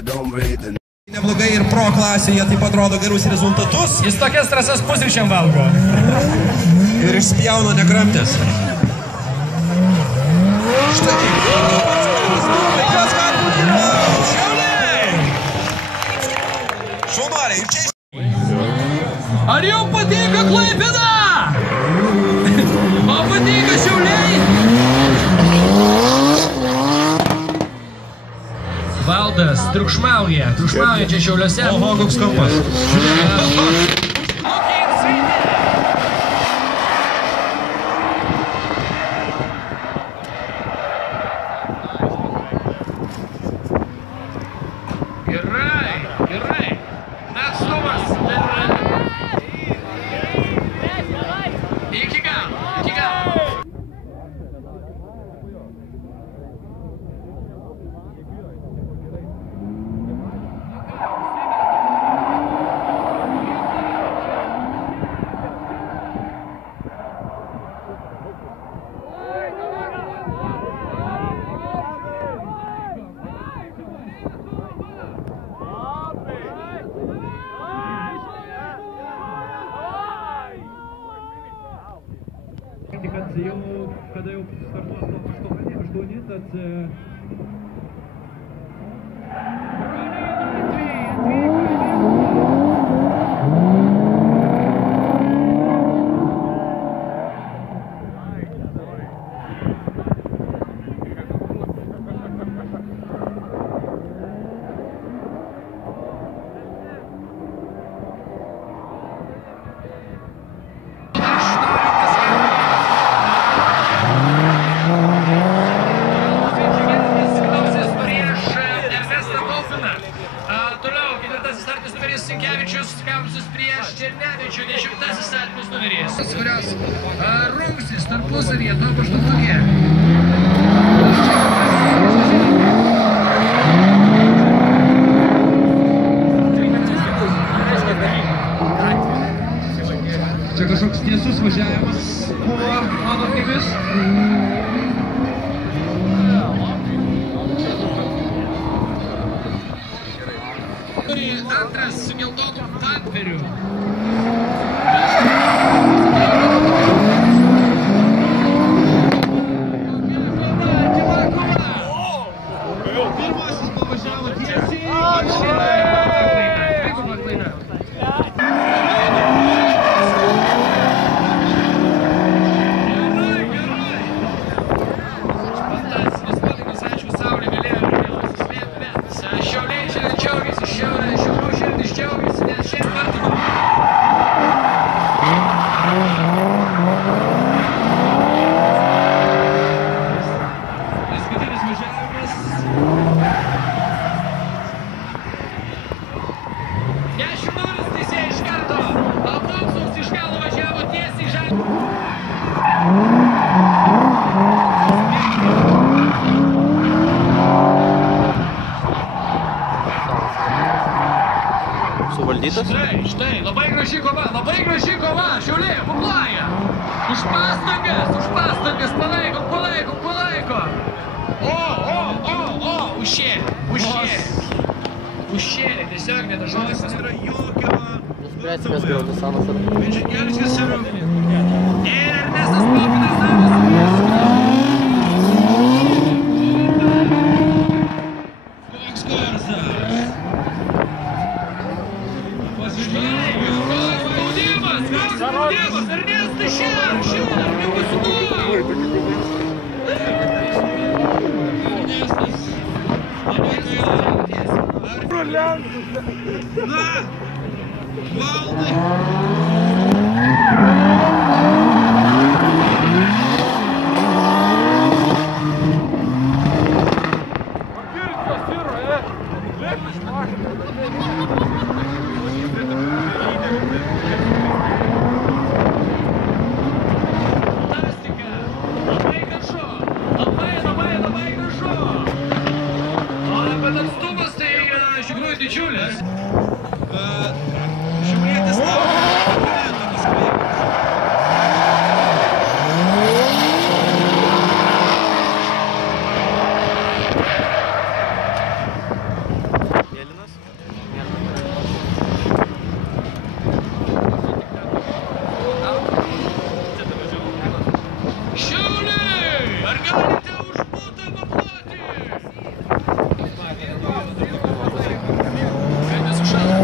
Neblogai ir pro klasėje taip atrodo gerus rezultatus. Jis tokias trasas pusryčiam valgo. Ir išspjauna nekramtės. Štai. Šaunuoliai, ir čia iš... Ar jau patinka Klaipėda? Man patinka Šiauliai? Valdas triukšmauja čia Šiauliuose. Oho, koks kampas. Gerai. Atstumas. Iki galo. Kad jau, kada jau startuos nuo 8, tad... Černevičių 10 startinis numeris, kurios rungsis tarpusavyje to paštukė. Čia kažkoks tiesus važiavimas buvo mano akimis. Antras su geltonu tamperiu. Pirmasis pavažiavo tiesiai. Suvaldytas? Štai, labai graži kova, Šiauliai, kuklaja. Už pastangas, palaiko. Užšėlė, tiesiog nedažolis. Yra jokio... Nuspręsime vėl Nisanas ar... Vinčengelskis yra... Ir Ernestas Paupinas daras. Koks garsas! Spaudimas! Ernestas šiandien! Nepasiduok! Na! Valdai! Didžiulis. Šiaulietis galite užpultą paploti. Kai nesušalta,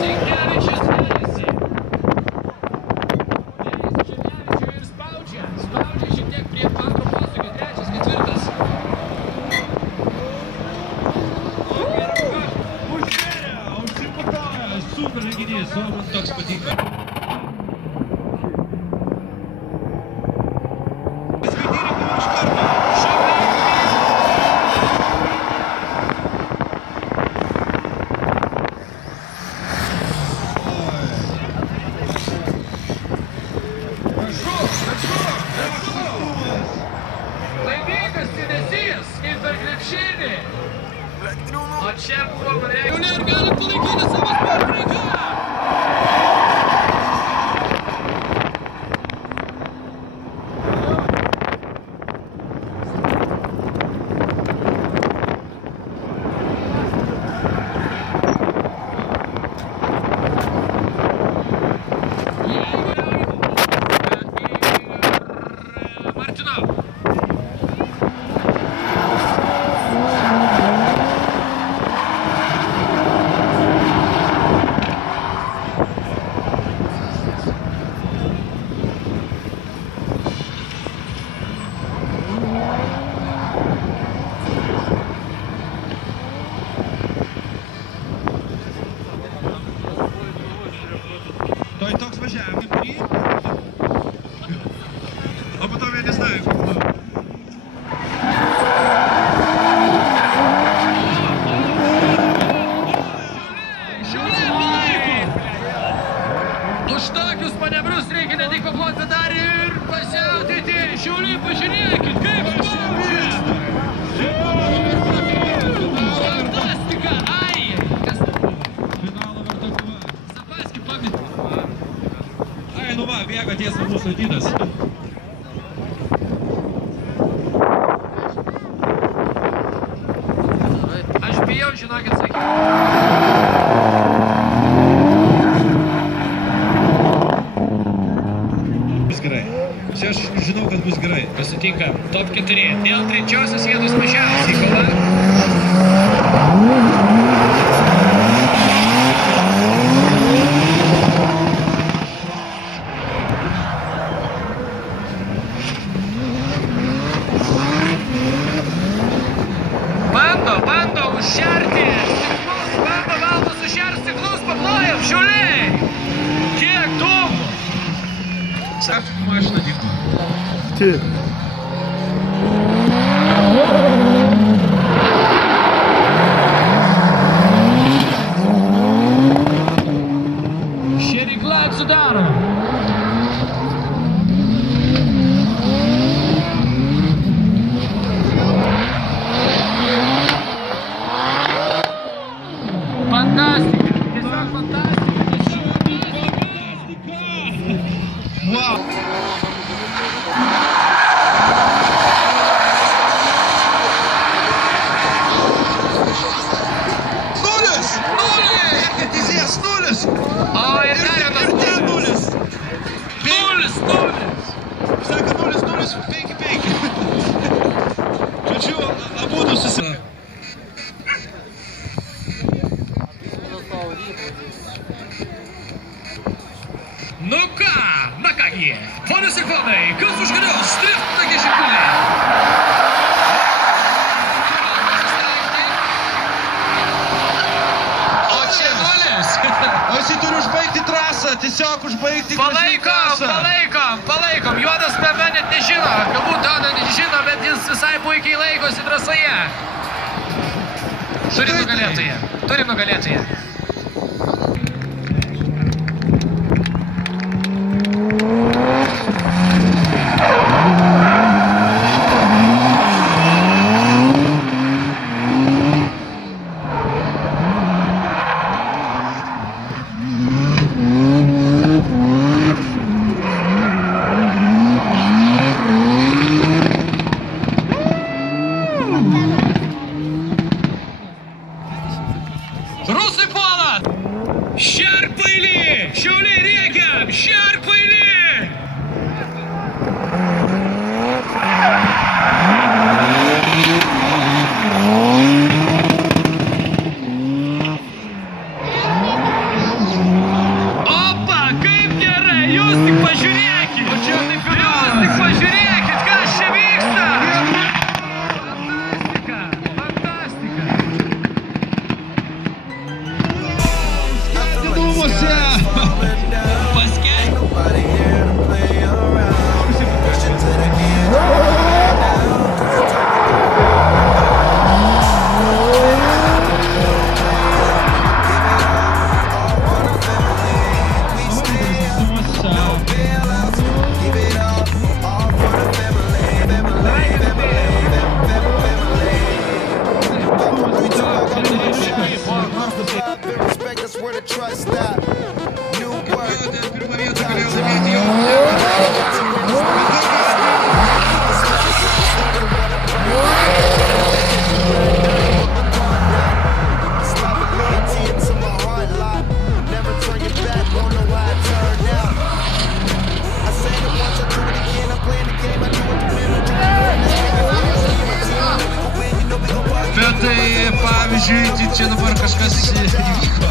Zinkevičius vėlėsi. Černevičių ir spaudžia šiek tiek prie antro posūkio, trečias, ketvirtas. Super žaidinys, o man toks patinka. Laimingas dėmesys, kaip per krepšinį. O čia buvo Marija. Jauni ir gali palaikyti savo sportininką. Martinov. Той toks važiavimas priimti. O po to я не знаю, как было. Šiauliai palaiko! Už tokius manevrus reikia ne tik paploti, bet dar ir pasiautyti. Šiauliai, pažiūrėkit, kaip spaudžia! Fantastika! Ai! Kas tai buvo? Finalo varto kova. Zapaskį pametė. Ai, nu va, bėga tiesa mūsų Didas. Aš bijau, žinokit, sakyti. Bus gerai. Čia aš žinau, kad bus gerai. Pasitinka top 4. Dėl trečiosios vietos mažiausiai kova. Bando užšerti stiklus, bando Valdas užšerti stiklus, paplojam, Šiauliai! Kiek dūmų! Sako, mašina dirba. Šerikla atsidaro. Fantastika, tiesiog fantastika. Wow. Nulis! Teisėjas, nulis! O ir dar vienas nulis! Nulis! Sako 0-0, 5-5. Žodžiu, abudu susilaiko. Nu ką, na kągi, ponios ir ponai, kas užkariaus Tvirtagį Šiauliai? O čia nulis. O jisai turi užbaigti trasą, tiesiog užbaigti Palaikom. Juodas PP net nežino, galbūt Dana nežino, bet jis visai puikiai laikosi trasoje. Turim nugalėtoją. Rusai puola! Beckham, Šerkvailį! Opa, kaip gerai, jūs tik pažiūrėkit! Jūs tik pažiūrėkit, kas čia vyksta! Fantastika, fantastika! Dūmuose! Pirmą vietą galėjo laimėti jau. Bet tai, pavyzdžiui, čia dabar kažkas įvyko.